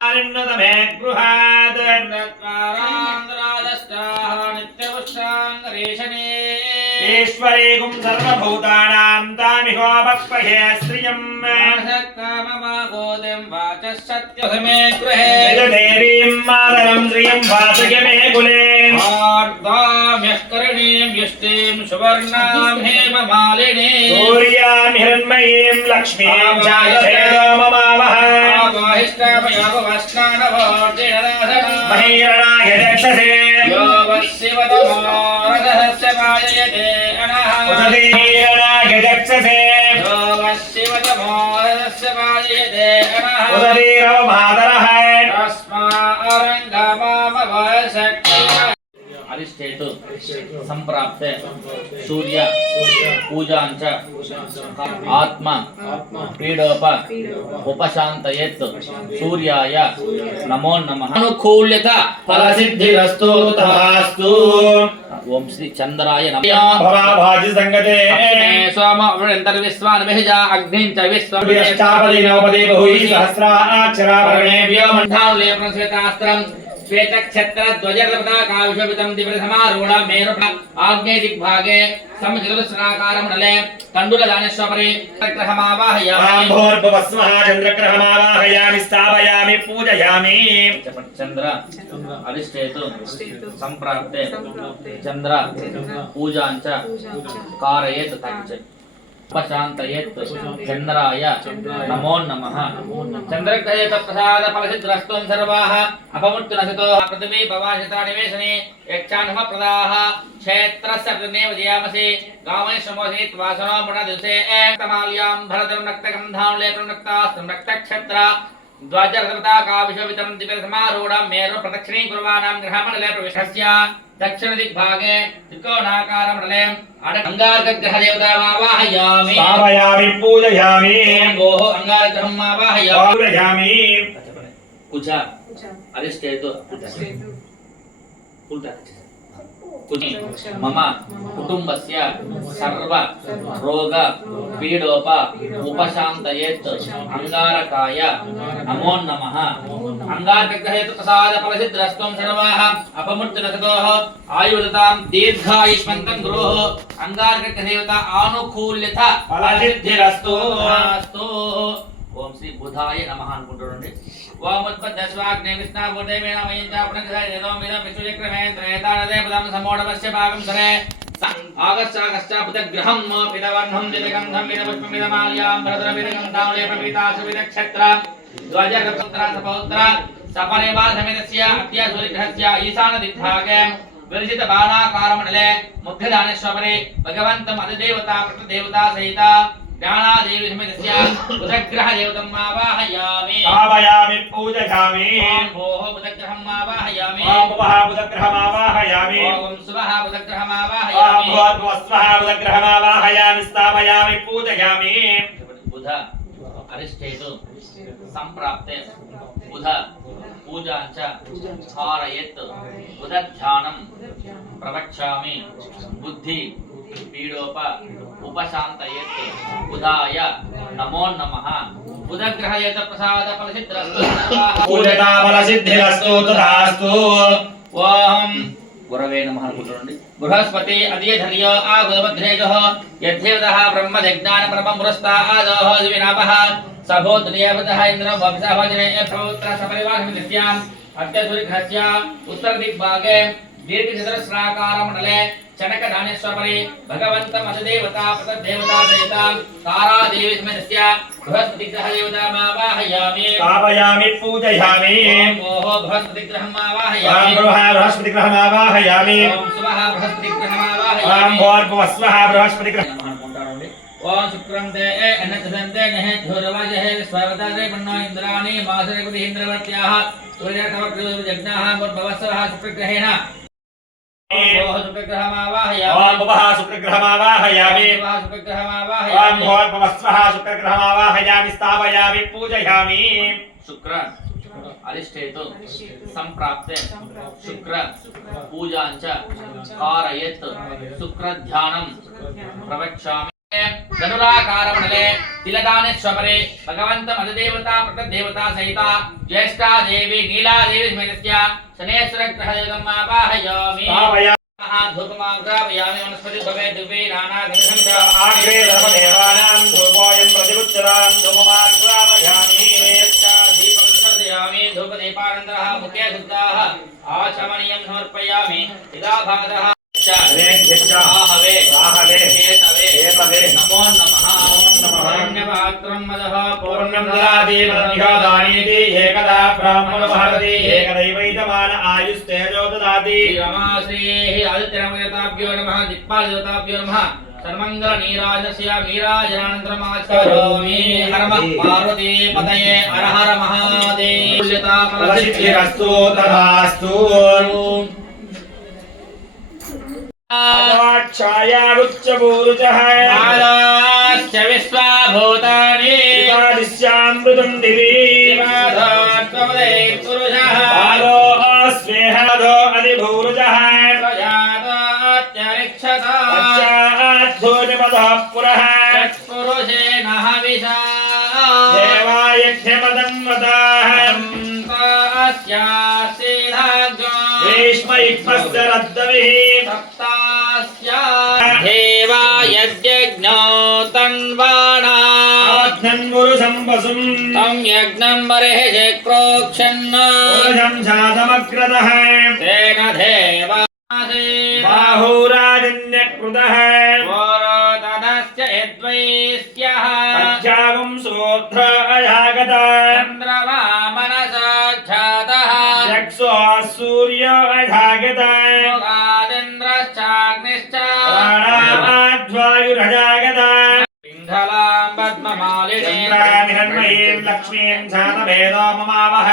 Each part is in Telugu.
मे गृहाद् ईश्वरीगुं सर्वभूतानां तामिहोपक्वहे श्रियम् मे गृहे देवीं मातरं श्रियं वाचय मे कुले करणीं यष्टिं सुवर्णां हेममालिनीं सूर्यां हिरण्मयीं लक्ष्मीं जायते ममावह महिरणाय दक्षसे यो वशिवतमोरथस्य पाययते अनः उदतीरणाय दक्षसे यो वशिवतमोरथस्य पाययते अनः उदतीरवमातरः तस्मारङ्गमामवशक्ति अरिष्टेतु संप्राप्ते सूर्य पूजांच आत्म पीडोप उपशांतयेत् सूर्याय नमो नमः अनुकूल्यता फलसिद्धिरस्तु तथास्तु ओम श्री चंद्राय नमः भवाभाजि संगते सोम वृंतर्विश्वान् विहजा अग्निं च विश्वविष्टापदि नवपदि बहुहि सहस्राक्षरा वर्णेभ्यो मण्डाले प्रस्वेतास्त्रम् श्वेतक्षत्रध्वजरपताकाविशोभितं दिव्यसमारूढ मेरुः आग्नेय दिग्भागे समचतुरस्राकारमण्डले तण्डुलदानेश्वरी चन्द्रग्रहमावाहयामि भूर्भुवस्वः चन्द्रग्रहमावाहयामि स्थापयामि पूजयामि चन्द्र अरिष्टेतु सम्प्राप्ते चन्द्र पूजाञ्च कारयेत् तच्च उपशान्तयेत् चन्द्राय नमो नमः चन्द्रग्रहे तत्प्रसाद फलसिद्धिरस्तुं सर्वाः अपमुत्तनसतो पृथिवी भवाशतानिवेशने यक्षानुमप्रदाः क्षेत्रस्य प्रतिनेव जयामसि गावै समोसि त्वासनो मुणदिवसे तमाल्यां भरतं रक्तगन्धां लेपनं रक्तास्तं रक्तक्षत्र ध्वजरथपताकाविशोभितं दिव्यसमारूढं मेरु प्रदक्षिणी कुर्वाणां गृहमण्डले प्रविशस्य दक्षिण दिग्भागे त्रिकोणाकारमण्डले अंगारकग्रहदेवतामावाहयामि स्थापयामि पूजयामि ओः अंगारग्रहमावाहयामि पूजयामि कुछ अरिष्टेतु मम कुटुंबस्य सर्व रोग पीडोप उपशान्तयेत् अंगारकाय नमो नमः अंगारकग्रहे प्रसाद फलसिद्धिरस्तुं सर्वाः अपमुत्तनसतोः आयुर्दां दीर्घायुष्मन्तं गुरोः अंगारकग्रहदेवता आनुकूल्यता फलसिद्धिरस्तु ओम श्री बुधाय नमः अनुకుంటున్నాండి ఓం ఉత్పత్తస్వాగ్నే విష్ణాభూతే మేనమయంచా పునఃసైదో మేన విశ్వచక్రమే త్రేతానదే పదం సమోడవస్య భాగం సరే ఆగస్చాగశ్చ బుధగ్రహం పిదవర్ణం దిగంధం విదపుష్పం విదమాల్యాం భరద్ర విదగంధాం లేపవితాసు విదక్షత్ర ధ్వజగతంత్ర సపౌత్ర సపరివార సమితస్య అద్య సూర్యగ్రహస్య ఈశాన దిగ్భాగే విరచిత బాణాకారమండలే ముఖ్యదానేశ్వరి భగవంతం అధిదేవతా ప్రతిదేవతా సహిత ज्ञानादेवी समेतस्य बुधग्रह देवतम् आवाहयामि स्थापयामि पूजयामि ओम बुधग्रहम् आवाहयामि ओम बुधग्रहम् आवाहयामि ओम सुवः बुधग्रहम् आवाहयामि ओम स्वः बुधग्रहम् आवाहयामि स्थापयामि पूजयामि बुध अरिष्टेतु संप्राप्ते बुध पूजाञ्च कारयेत् बुधध्यानं प्रवक्ष्यामि बुद्धि पीडोप उपशान्तयेत् बुधाय नमो नमः बुधग्रहयेत प्रसाद फलसिद्धिरस्तु तथास्तु ओम गुरवे नमः अनुకుంటున్నాండి बृहस्पति अधीधर्य आगुदमध्रेजः यद्धेवतः ब्रह्मज्ञान परमं पुरस्तादः दिविनापः सभोद्रियवतः इन्द्रो वंशः वजने पौत्र सपरिवारमित्याम् अत्यसुरिघस्य उत्तरदिग्भागे दीर्घचतुरस्राकारमण्डले चनकदानेश्वरी भगवन्तं अधिदेवता प्रतदेवता सहित तारादेवी समेतस्य बृहस्पतिग्रहदेवतामावाहयामि स्थापयामि पूजयामि ओम बृहस्पतिग्रहमावाहयामि ओम बृहस्पतिग्रहमावाहयामि ओम सुवः बृहस्पतिग्रहमावाहयामि ओम भुवस्वः बृहस्पतिग्रहमावाहयामि ओम शुक्रं ते अनचदन्ते नः धुरवाजः स्ववतारे मन्नो इन्द्राणि मासरे कुति इन्द्रवर्त्याः सूर्यतवक्रजज्ञाः भवस्वः शुक्रग्रहेण ओम शुक्रग्रहमावाहयामि ओम भवस्वः शुक्रग्रहमावाहयामि स्थापयामि पूजयामि शुक्र अरिष्टेतु संप्राप्ते शुक्र पूजाञ्च कारयेत् शुक्रध्यानं प्रवक्ष्यामि ధనురాకారమణలే తిలదానేశ్వరే భగవంత మదదేవతా ప్రతదేవతా సహిత జ్యేష్ఠా దేవి నీలాదేవి సమేతస్య శనేశ్వర గ్రహదేవతమ్మ వాహయామి ధూపమాగ్రావయామి వనస్పతి భవే దివ్యై నానాగంధం చ ఆగ్రే ధర్మదేవానాం ధూపోయం ప్రతిపుచ్చరాం ధూపమాగ్రావయామి దీపం సమర్పయామి ధూపదీపానంతరః ముఖ్య శుద్ధాః ఆచమనీయం సమర్పయామి ఇదా భాగతః రాహవే రాహవే కేతవే కేతవే నమో నమః పుణ్యపాత్రం మదః పూర్ణం దదాతి ప్రతిఘాదానీతి ఏకదా బ్రాహ్మణ భారతి ఏకదైవైతమాన ఆయుస్తేజో దదాతి రమాశ్రీః ఆదిత్యనమదేవతాభ్యో నమః దిక్పాలదేవతాభ్యో నమః సర్వంగళ నీరాజస్య నీరాజనానంతరమాచరోమి హరమ పార్వతీ పతయే హర హర మహాదేవ ఫలసిద్ధిరస్తు తథాస్తు ఛాయాగుచ్చభూరుచః ఆదాశ్చ విశ్వభూతాని ఆదిశ్యామృతం దివి మాధాత్వదే పురుషః ఆలో స్వేహదో అధిభూరుచః ప్రజాతాత్యరిక్షతా అచ్చాద్భూతిపదః పురః పురుషేణ హవిషా దేవాయజ్ఞపదన్వతాః भीष्मैक्मस्यरद्दविः सप्तास्या देवा यज्ञो तन्वाणा अग्नन्मुरुसंवसुं तं यज्ञं बर्हिषि प्रोक्षन् पुरुषं जातमग्रतः तेन देवासे बाहुराजन्यकृतः वोरोदनस्य यद्वैस्यः अध्यागं सोऽत्र अजागता चन्द्रमा मनसा जातः चक्षु सूर्य अजागता योगादिन्द्रश्चाग्निश्च प्राणाद्वायुरजागता पिङ्गलां पद्ममालिनीं लक्ष्मीं जातवेदो ममावह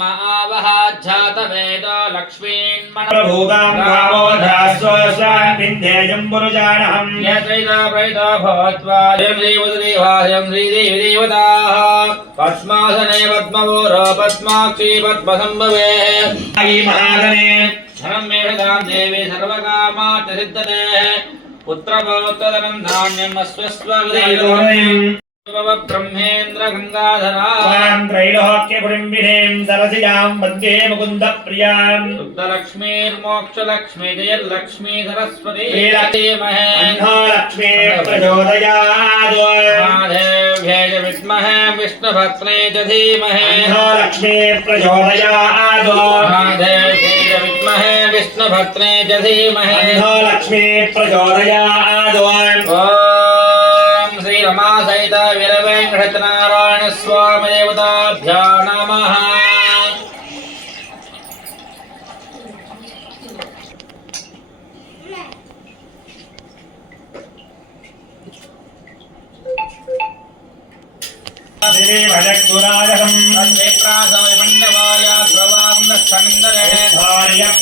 मावह जातवेदो लक्ष्मीं मनोभूतां भावो धास्वस्वान् विन्ध्येयं पुरुषाणहं यत्रैतो प्रैतो भवत्वा श्रीदेवदेवायं श्रीदेवदेवताः पद्मासने पद्मवोरो पद्माक्षी पद्मसम्भवे महासने धनं मेषदां देवी सर्वकामात् सिद्धते पुत्रपौत्रधनं धान्यम् अश्वस्वविधेयम् ब्रह्मेन्द्र गंगाधरा त्रैलोक्यकुटुम्बिनीं सरसिजां वन्दे मुकुन्दप्रियां शुद्धलक्ष्मीर्मोक्षलक्ष्मी जयलक्ष्मी सरस्वती धीमहि अन्नलक्ष्मी प्रचोदयात् महादेव्यै विद्महे विष्णुभक्त्यै च धीमहि अन्नलक्ष्मी प्रचोदयात् महादेव्यै विद्महे विष्णुभक्त्यै च धीमहि अन्नलक्ष्मी प्रचोदयात् श्री रमा सहित वीरवेंकटनारायण स्वामी देवताभ्यो नमः।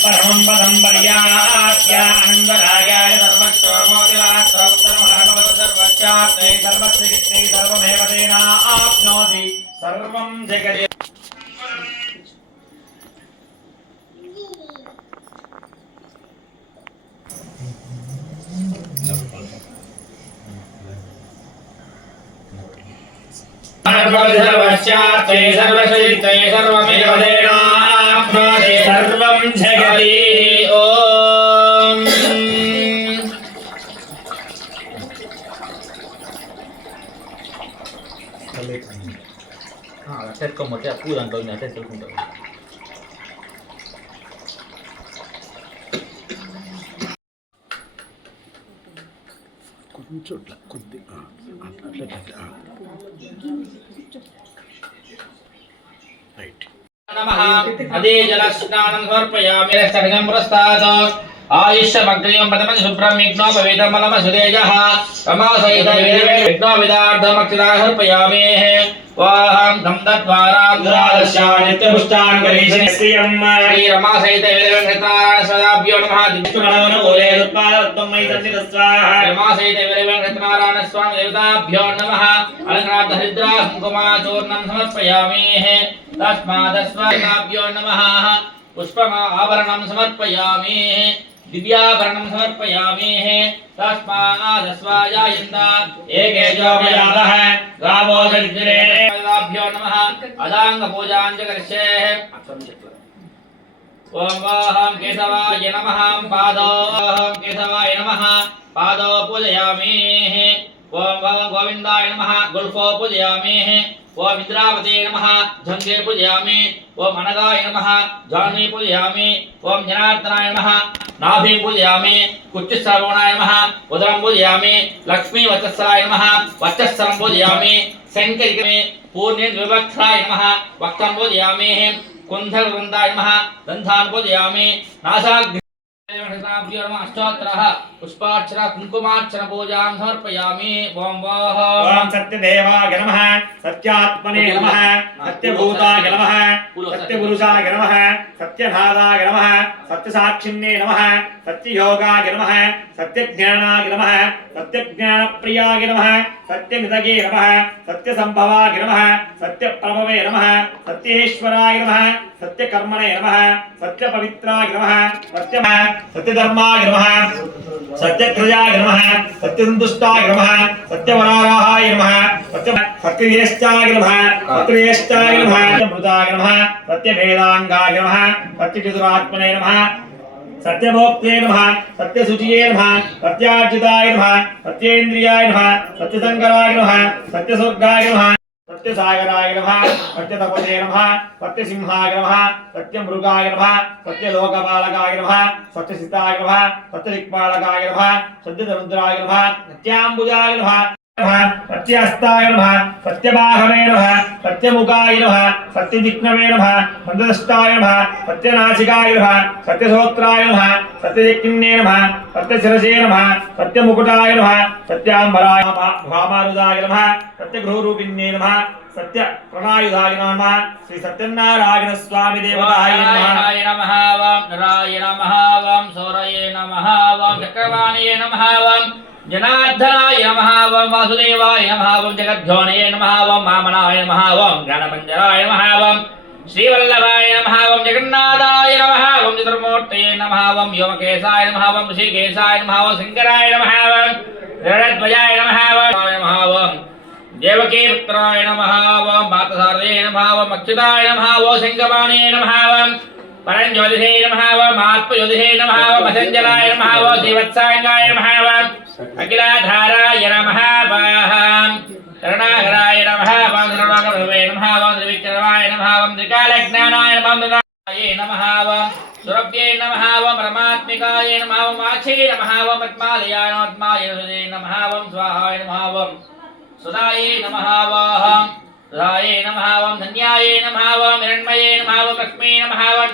परमं पदं पर्याप्यानन्दरागाय सर्वस्वमोदिरात्रोत्तरमहर्मवसर्वस्यात्ते सर्वस्यगित्ते सर्वमेव तेनाप्नोति सर्वं जगति सर्वस्यात्ते सर्वस्यगित्ते सर्वमेव तेनाप्नोति सर्वं जगति ओम set como te acudan con la set junto కొంచెం కొద్దిగా అట్లా రైట్ नमः अदे जलस्नानं समर्पयामि रक्षणं पुरस्तात् आयुष्यमग्रियं प्रथमं शुभ्रं विघ्नो भवेदमलम सुदेजः रमासहित विघ्नो विदार्धमक्षिताः समर्पयामि वाहं गन्धद्वारां दुरादर्शान् नित्यपुष्टान् करीश्रियं श्री रमासहित विदेवङ्कृतान् सदाभ्यो नमः दिष्टुमनोनुकूले उत्पादत्वं मयि सन्निधत्स्वाहा रमासहित विदेवङ्कृतनारायण स्वामी देवताभ्यो नमः अलङ्कारार्धहरिद्रा कुङ्कुमाचूर्णं समर्पयामि तस्मादस्वाभ्यो नमः पुष्पमाभरणं समर्पयामि दिव्याभरणं समर्पयामि तस्मादस्वाजायन्त एकेजोपयातः गावो दरिद्रेभ्यो नमः अदाङ्गपूजां च करिष्ये ओम वाहं केशवाय नमः पादोऽहं केशवाय नमः पादो पूजयामि ओम गोविन्दाय नमः गुल्फो पूजयामि ओम इंद्रावते नमः झंगे पूजयामि ओम अनगाय नमः जाह्नवी पूजयामि ओम जनार्दनाय नमः नाभि पूजयामि कुच्चिश्रवणाय नमः उदरं पूजयामि लक्ष्मी वत्सलाय नमः वत्सलं पूजयामि शंकरिके पूर्णे विभक्ताय नमः वक्त्रं पूजयामि कुंधलवृन्दाय नमः दन्तान् पूजयामि नासाग्नि अष्टोत्तरः पुष्पार्चना कुंकुमार्चना पूजां समर्पयामि ओम ओम सत्यदेवाय नमः सत्यात्मने नमः सत्यभूताय नमः सत्यपुरुषाय नमः सत्यनादाय नमः सत्यसाक्षिण्ये नमः सत्ययोगाय नमः सत्यज्ञानाय नमः सत्यज्ञानप्रियाय नमः सत्यनिधये नमः सत्यसंभवाय नमः सत्यप्रभवे नमः सत्येश्वराय नमः सत्यकर्मणे नमः सत्यपवित्राय नमः सत्यधर्माय नमः सत्यक्रियाय नमः सत्यसन्तुष्टाय नमः सत्यवराहाय नमः सत्यज्येष्ठाय नमः सत्यज्येष्ठाय नमः सत्यमृताय नमः सत्यभेदाङ्गाय नमः सत्यचतुरात्मने नमः सत्यभोक्ते नमः सत्यशुचिये नमः सत्यार्जिताय नमः सत्येन्द्रियाय नमः सत्यशंकराय नमः सत्यस्वर्गाय नमः सत्यसागराय नमः सत्यतपसे नमः सत्यसिंहाय नमः सत्यमृगाय नमः सत्यलोकपालकाय नमः सत्यसिताय नमः सत्यदिक्पालकाय नमः सत्यसमुद्राय नमः सत्याम्बुजाय नमः सत्यहस्ताय नमः सत्यबाहवे नमः सत्यमुखाय नमः सत्यजिह्नवे नमः सत्यदष्टाय नमः सत्यनासिकाय नमः सत्यश्रोत्राय नमः सत्यजिह्ने नमः सत्यशिरसे नमः सत्यमुकुटाय नमः सत्याम्बराय भामारुदाय नमः सत्यगृहरूपिण्ये नमः सत्य प्रणायुधाय नमः श्री सत्यनारायण स्वामी देवताय नमः वं नारायण नमः वं सौरये नमः वं चक्रवाणये नमः वं जनार्दनाय नमः वं वासुदेवाय नमः वं जगद्ध्वनये नमः वं वामनाय नमः वं ज्ञानपञ्जराय नमः वं श्रीवल्लभाय नमः वं जगन्नाथाय नमः वं चतुर्मूर्तये नमः वं व्योमकेशाय नमः वं ऋषिकेशाय नमः वं शङ्कराय नमः वं गरुडध्वजाय नमः वं देवकी पुत्राय नमः वं पार्थसारथये नमः वं अच्युताय नमः वं शङ्खपाणये नमः वं परञ्ज्योतिषे नमः वं आत्मज्योतिषे नमः वं असञ्जलाय नमः वं श्रीवत्साङ्गाय नमः वं अखिलाधाराय नमः वं करुणाकराय नमः वं सर्वाङ्गप्रभवे नमः वं त्रिविक्रमाय नमः वं त्रिकालज्ञानाय नमः वं सुरभ्ये नमः वं परमात्मिकाय नमः वं आक्षे नमः वं पद्मालयाय नमः वं स्वाहाय नमः वं सुदाये नमः वं सुधाये नमः वं धन्याये नमः वं हिरण्मये नमः वं लक्ष्मी नमः वं